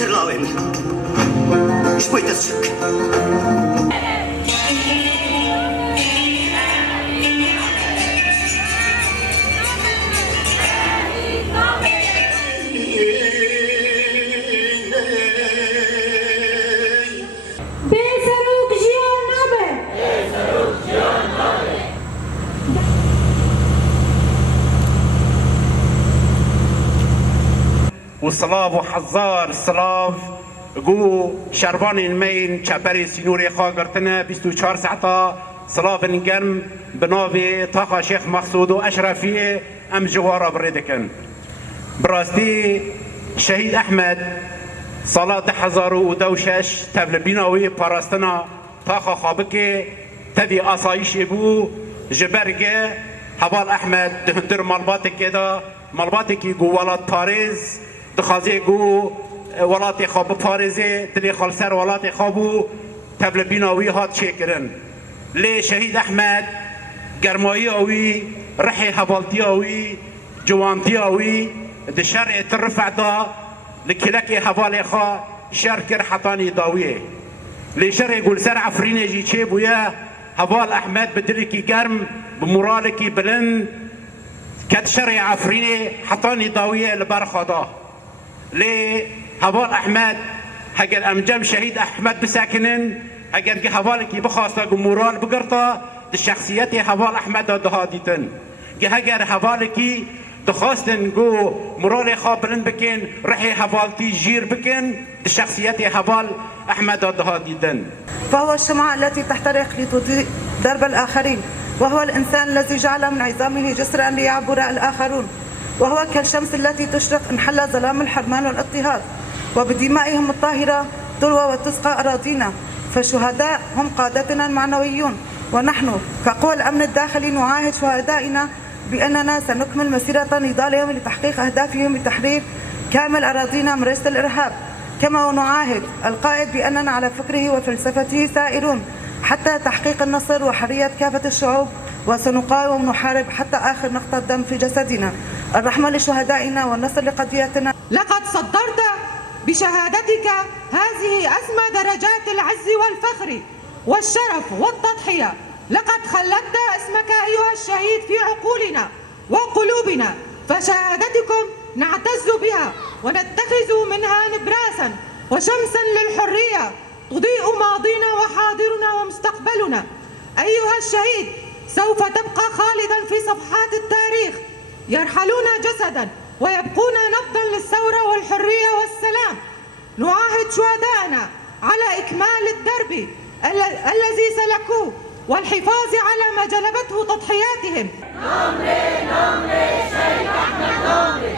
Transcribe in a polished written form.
Kirlaven. Spojtasuk. وصلاف وحزار الصلاف جو شربان المين چپری سینوری خاگرتنه 24 ساعتا صلاف نگرم بناوی طاقه شیخ مقصود و اشرفی ام جوارا بریدکن براستی شهید احمد سال 2006 تبلبیناوی پاراستنا طاقه خابکه تبی آسایش بو جبرگه حوال احمد دهندر مالباتك كده مالباتك جو ولات باريس دخازي جو ولات خاب باريزي تلي خالسر ولات خابو تبلبيناوي هات شكرن لي شهيد احمد گرماییاوی رحی حوالتیاوی جوانتیاوی د شرع ترفع دا لکلک حوال خا شرکر حطانی داویه لی شرع گل سر عفرین جی چه بویا حوال احمد بدرکی گرم بمرالکی بلند کت شرع عفرین حطانی داویه لبر خدا لی حوال احمد هگر امجم شهید احمد بساکنن اگر که حوالکی بخواستا گمورال بگرتا د شخصیت حوال احمد دهادیتن که اگر حوالکی دخواستن گو مرال خابرن بکن رحی حوالتی جیر بکن د شخصیت حوال احمد دهادیتن فهو الشمعة التي تحترق لتضيء درب الآخرين وهو الإنسان الذي جعل من عظامه جسرا ليعبر الآخرون وهو كالشمس التي تشرق إن حل ظلام الحرمان والاضطهاد وبدمائهم الطاهرة تروى وتسقى أراضينا فالشهداء هم قادتنا المعنويون ونحن كقوى الأمن الداخلي نعاهد شهدائنا بأننا سنكمل مسيرة نضالهم لتحقيق أهدافهم بتحرير كامل أراضينا من رجس الإرهاب كما نعاهد القائد بأننا على فكره وفلسفته سائرون حتى تحقيق النصر وحرية كافة الشعوب وسنقاوم ونحارب حتى آخر نقطة دم في جسدنا الرحمة لشهدائنا والنصر لقضيتنا. لقد صدرت بشهادتك هذه أسمى درجات العز والفخر والشرف والتضحية. لقد خلدت اسمك أيها الشهيد في عقولنا وقلوبنا فشهادتكم نعتز بها ونتخذ منها نبراسا وشمسا للحرية تضيء ماضينا وحاضرنا ومستقبلنا. أيها الشهيد سوف تبقى خالدا في صفحات التاريخ يرحلون جسدا ويبقون نبضا للثورة والحرية والسلام. نعاهد شهداءنا على إكمال الدرب الذي سلكوه والحفاظ على ما جلبته تضحياتهم. نمري شهيد أحمد نمري